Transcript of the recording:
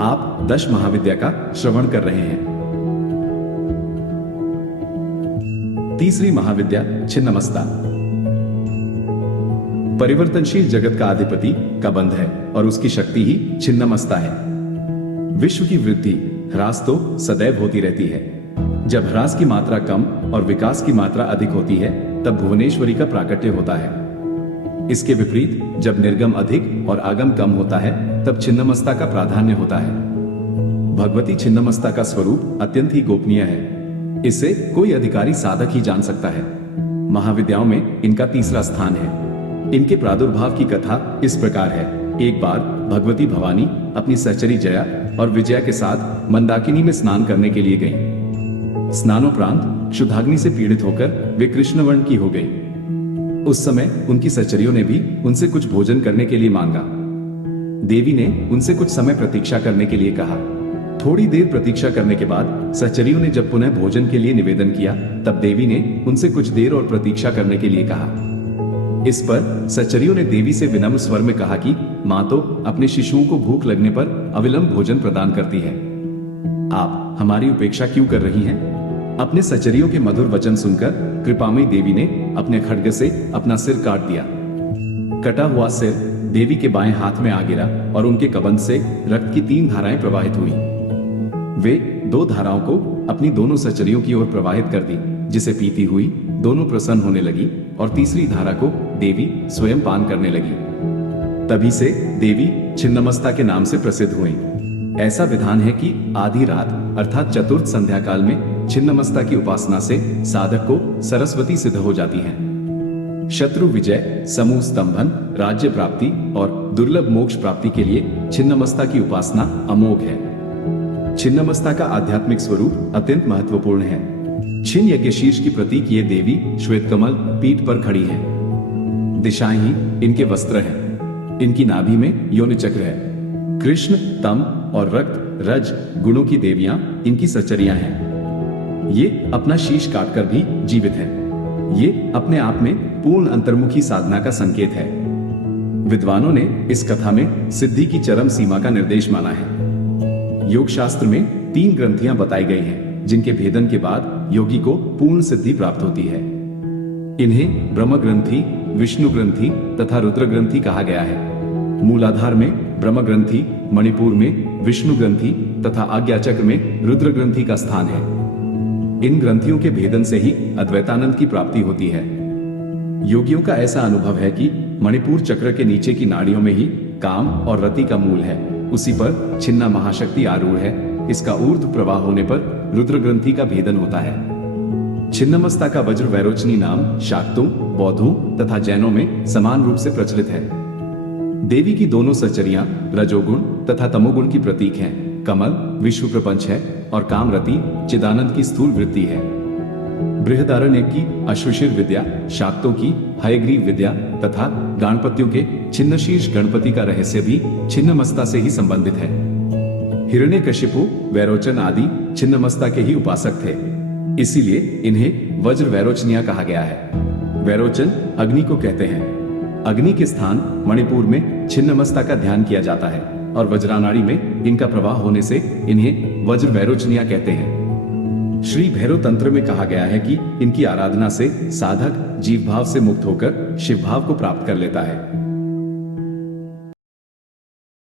आप दश महाविद्या का श्रवण कर रहे हैं। तीसरी महाविद्या छिन्नमस्ता। परिवर्तनशील जगत का अधिपति का बंध है और उसकी शक्ति ही छिन्नमस्ता है। विश्व की वृद्धि ह्रास तो सदैव होती रहती है। जब ह्रास की मात्रा कम और विकास की मात्रा अधिक होती है तब भुवनेश्वरी का प्राकट्य होता है। इसके विपरीत जब निर्गम अधिक और आगम कम होता है तब छिन्नमस्ता का प्राधान्य होता है। भगवती छिन्नमस्ता का स्वरूप अत्यंत ही गोपनीय है। इसे कोई अधिकारी साधक ही जान सकता है। महाविद्याओं में इनका तीसरा स्थान है। इनके प्रादुर्भाव की कथा इस प्रकार है। एक बार भगवती भवानी अपनी सहचरी जया और विजया के साथ मंदाकिनी में स्नान करने के लिए गईं। स्नानोपरांत क्षुधाग्नि से पीड़ित होकर वे कृष्णवर्ण की हो गईं। उस समय उनकी सहचरियों ने भी उनसे कुछ भोजन करने के लिए मांगा। देवी ने उनसे कुछ समय प्रतीक्षा करने के लिए कहा। थोड़ी देर प्रतीक्षा करने के बाद सहचरियों ने जब पुनः भोजन के लिए निवेदन किया तब देवी ने उनसे कुछ देर और प्रतीक्षा करने के लिए कहा। इस पर सहचरियों ने देवी से विनम्र स्वर में कहा कि मां तो अपने शिशुओं को भूख लगने पर अविलंब भोजन प्रदान करती है, आप हमारी उपेक्षा क्यों कर रही हैं? अपने सहचरियों के मधुर वचन सुनकर कृपामयी देवी ने अपने खड्ग से अपना सिर काट दिया। कटा हुआ सिर देवी के बाएं हाथ में आ गिरा और उनके कबंध से रक्त की 3 धाराएं प्रवाहित हुई। वे 2 धाराओं को अपनी दोनों सहचरियों की ओर प्रवाहित कर दी, जिसे पीती हुई दोनों प्रसन्न होने लगी और तीसरी धारा को देवी स्वयं पान करने लगी। तभी से देवी छिन्नमस्ता के नाम से प्रसिद्ध हुई। ऐसा विधान है कि आधी रात अर्थात चतुर्थ संध्या काल में छिन्नमस्ता की उपासना से साधक को सरस्वती सिद्ध हो जाती है। शत्रु विजय, समूह स्तंभन, राज्य प्राप्ति और दुर्लभ मोक्ष प्राप्ति के लिए छिन्नमस्ता की उपासना अमोघ है। छिन्नमस्ता का आध्यात्मिक स्वरूप अत्यंत महत्वपूर्ण है। छिन्न यज्ञ शीर्ष की प्रतीक ये देवी श्वेतकमल पीठ पर खड़ी है। दिशाएं ही इनके वस्त्र हैं। इनकी नाभि में योनि चक्र है। कृष्ण, तम और रक्त, रज गुणों की देवियां इनकी सहचरियां हैं। ये अपना शीश काटकर भी जीवित है। ये अपने आप में पूर्ण अंतर्मुखी साधना का संकेत है। विद्वानों ने इस कथा में सिद्धि की चरम सीमा का निर्देश माना है। योग शास्त्र में 3 ग्रंथियां बताई गई हैं, जिनके भेदन के बाद योगी को पूर्ण सिद्धि प्राप्त होती है। इन्हें ब्रह्म ग्रंथि, विष्णु ग्रंथि तथा रुद्र ग्रंथि कहा गया है। मूलाधार में ब्रह्म ग्रंथि, मणिपुर में विष्णु ग्रंथि तथा आज्ञाचक्र में रुद्र ग्रंथि का स्थान है। इन ग्रंथियों के भेदन से ही अद्वैतानंद की प्राप्ति होती है। योगियों का ऐसा अनुभव है कि मणिपुर चक्र के नीचे की नाड़ियों में ही काम और रति का मूल है। उसी पर छिन्ना महाशक्ति आरूढ़ है। इसका ऊर्ध्व प्रवाह होने पर रुद्र ग्रंथि का भेदन होता है। छिन्नमस्ता का वज्र वैरोचनी नाम शाक्तों, बौद्धों तथा जैनों में समान रूप से प्रचलित है। देवी की दोनों सहचरियां रजोगुण तथा तमोगुण की प्रतीक हैं। कमल विश्व प्रपंच है और कामरति चिदानंद की स्थूल वृत्ति है। बृहदारण्य की अश्वशीर विद्या, शाक्तों की हयग्रीव विद्या तथा गणपतियों के छिन्नशीर्ष गणपति का रहस्य भी छिन्नमस्ता से ही संबंधित है। हिरण्यकशिपु, वैरोचन आदि छिन्नमस्ता के ही उपासक थे। इसीलिए इन्हें वज्र वैरोचनिया कहा गया है। वैरोचन अग्नि को कहते हैं। अग्नि के स्थान मणिपुर में छिन्नमस्ता का ध्यान किया जाता है और वज्रानाड़ी में इनका प्रवाह होने से इन्हें वज्र वैरोचनिया कहते हैं। श्री भैरव तंत्र में कहा गया है कि इनकी आराधना से साधक जीव भाव से मुक्त होकर शिव भाव को प्राप्त कर लेता है।